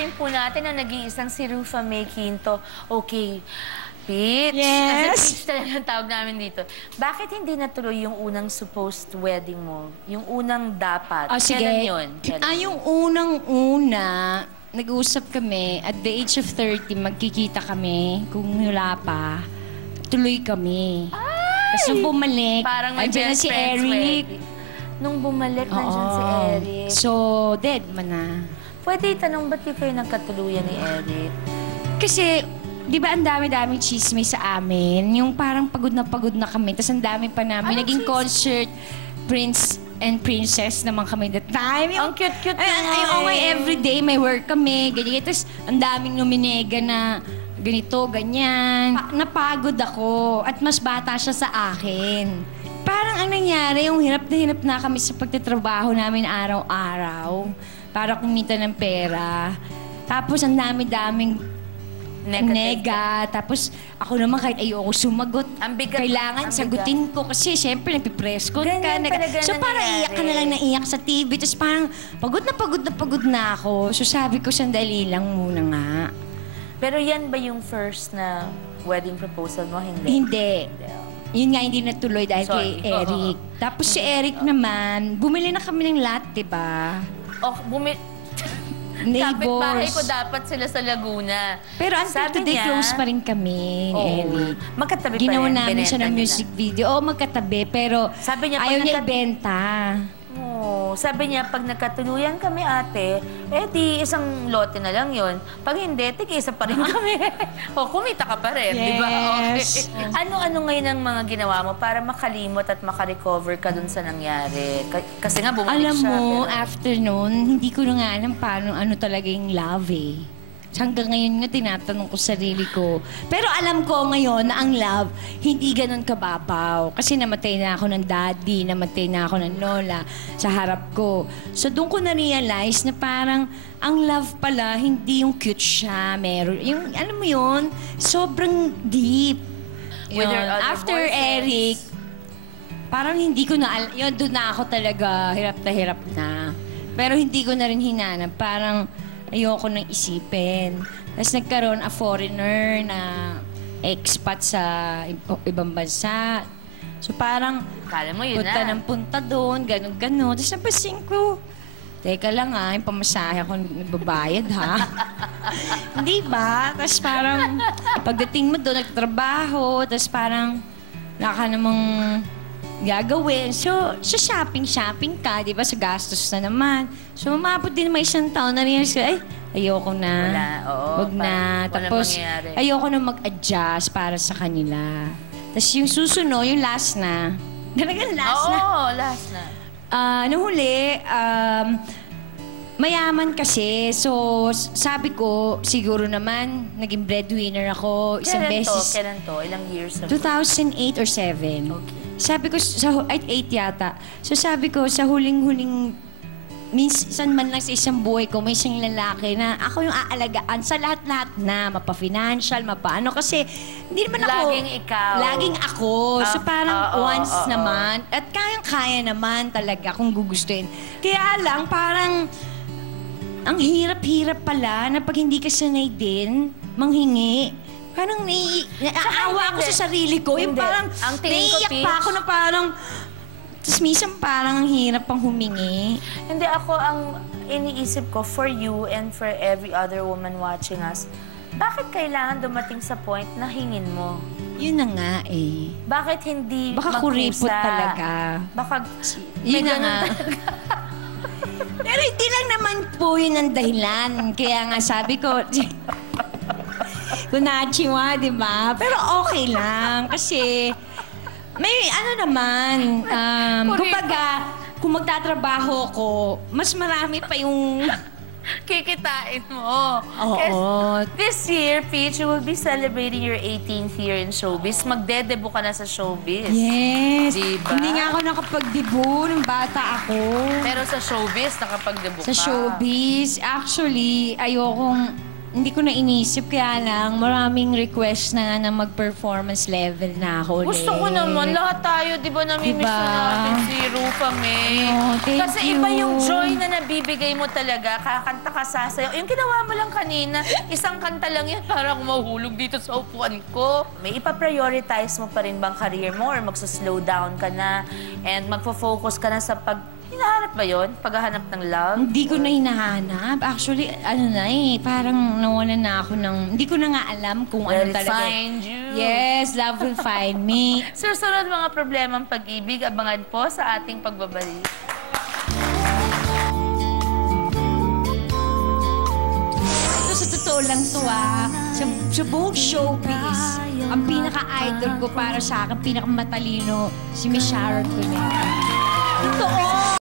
rin po natin ang nag-iisang si Rufa May Quinto. Okay, Peach. Yes. Kasi Peach talaga ang tawag namin dito. Bakit hindi natuloy yung unang supposed wedding mo? Yung unang dapat? Sige. Kailan yun? Yung unang-una, nag-uusap kami, at the age of 30, magkikita kami. Kung wala pa, tuloy kami. Tapos nung bumalik, Parang may andyan na best si friends Eric. wedding. Nung bumalik, nandiyan si Eric. So, dead man na. Pwede itanong, ba't di kayo nagkatuluyan ni Eric? Kasi, di ba ang dami-daming chismis sa amin? Yung parang pagod na kami. Tapos ang dami pa namin. Anong Naging chismis? concert, prince and princess naman kami that time. Ang cute-cute ay, nga ay, eh. may everyday, may work kami. Ganyan. Tapos ang daming nominega na ganito, ganyan. Napagod ako at mas bata siya sa akin. Parang ang nangyari, yung hirap na kami sa pagtatrabaho namin araw-araw para kumita ng pera. Tapos ang dami-daming nega. Tapos ako naman kahit ayoko sumagot, Ang bigat. kailangan Ang sagutin ko kasi syempre nagpipress ko ka. Ganyan talaga So parang nangyayari. iyak ka na lang naiyak sa TV. Tapos parang pagod na ako. So sabi ko, sandali lang muna nga. Pero yan ba yung first na wedding proposal mo? Hindi. Hindi. Yun nga, hindi natuloy dahil kay Sorry. Eric. Tapos si Eric naman, bumili na kami ng lot, diba? Oh, Kapit-bahay ko Neighbors. dapat sila sa Laguna. Pero until Sabi today, niya- close pa rin kami ni Oo. Eric. Magkatabi pa Ginawa rin, namin siya binenta ng nila. music video. Oo, magkatabi, pero Sabi niya, pag ayaw niya nagka- ibenta. Oo. Sabi niya, pag nagkatuluyan kami, ate, di isang lote na lang yon. Pag hindi, tig-isa pa rin kami. O, kumita ka pa rin, di ba? Yes. Okay. Ano-ano ngayon ang mga ginawa mo para makalimot at makarecover ka dun sa nangyari? Kasi nga, bumalik Alam siya. mo, pero- after nun, hindi ko na nga alam paano ano talaga yung love eh. Hanggang ngayon nga tinatanong ko sarili ko. Pero alam ko ngayon na ang love, hindi ganun kababaw. Kasi namatay na ako ng daddy, namatay na ako ng lola sa harap ko. So doon ko na-realize na parang ang love pala, hindi yung cute siya. Meron, yung, alam mo yun, sobrang deep. With your Yun. other After boyfriends. Eric, parang hindi ko na, yun, doon na ako talaga hirap na. Pero hindi ko na rin hinanap. Parang ayoko nang isipin. Tapos nagkaroon a foreigner na expat sa ibang bansa. So parang Kala mo yun punta na. ng punta doon, ganun. Tapos napasin ko, teka lang yung pamasahe ako nagbabayad ha. Hindi ba? Tapos parang pagdating mo doon, nagtrabaho, tapos parang naka namang gagawin. So shopping ka, di ba? Sa gastos na naman. So, umabot din may isang taon na rin. Ay, ayoko na. Wala, oo, Wag na. parang walang Tapos, mangyayari. ayoko na mag-adjust para sa kanila. Tapos yung susunod, yung last na. Talagang last na. Oo, last na. Nung huli, mayaman kasi. So, sabi ko, siguro naman, naging breadwinner ako. Isang beses. Kailan to? Ilang years ago? 2008 or 7. Okay. Sabi ko, ay, 8 yata. So sabi ko, sa huling-huling, minsan man lang sa isang buhay ko, may isang lalaki na ako yung aalagaan sa lahat-lahat na, mapa-financial, mapa-ano. Kasi, hindi naman ako... Laging ikaw. Laging ako. So parang once naman, at kayang-kaya naman talaga kung gugustuhin. Kaya lang, parang, ang hirap-hirap pala na pag hindi ka sanay din, manghingi. Parang naaawa ako hindi. sa sarili ko. Yung Hindi. parang Ang tingin ko, naiiyak Peach, pa ako na parang... Tapos minsan parang ang hirap pang humingi. Hindi, ako ang iniisip ko for you and for every other woman watching us, bakit kailangan dumating sa point na hingin mo? Yun na nga eh. Bakit hindi Baka kuripot talaga. Baka Yun may na ganun nga. talaga. Pero hindi lang naman po yun ang dahilan. Kaya nga sabi ko... Kunachiwa, di ba? Pero okay lang. Kasi... May ano naman, kumbaga, kung magtatrabaho ko, mas marami pa yung... Kikitain mo. Oo. Kasi this year, Peach, you will be celebrating your 18th year in showbiz. Magdedebo ka na sa showbiz. Yes. Diba? Hindi nga ako nakapag-debut nung bata ako. Pero sa showbiz, nakapagdebo ka. Sa showbiz, actually, ayokong hindi ko na inisip. Kaya lang, maraming request na mag-performance level na ako ulit. Gusto ko naman. Lahat tayo, di ba, namimiss Diba? na natin si Rufa May. Oh, thank Kasi you. iba yung joy na nabibigay mo talaga. Kakanta ka sasayaw. Yung ginawa mo lang kanina, isang kanta lang yan, parang mahulog dito sa upuan ko. May ipaprioritize mo pa rin bang career mo or magsuslow down ka na and magfo-focus ka na sa hinahanap ba yun? Paghahanap ng love? Hindi ko na hinahanap. Actually, parang nawalan na ako ng... Hindi ko na nga alam kung Will ano talaga. find you. Yes, love will find me. Susunod mga problemang pag-ibig, abangan po sa ating pagbabalik. Ito sa totoo lang to sa buong showbiz, ang pinaka-idol ko para sa akin, pinaka-matalino, si Miss Sharon Cuneta. Totoo!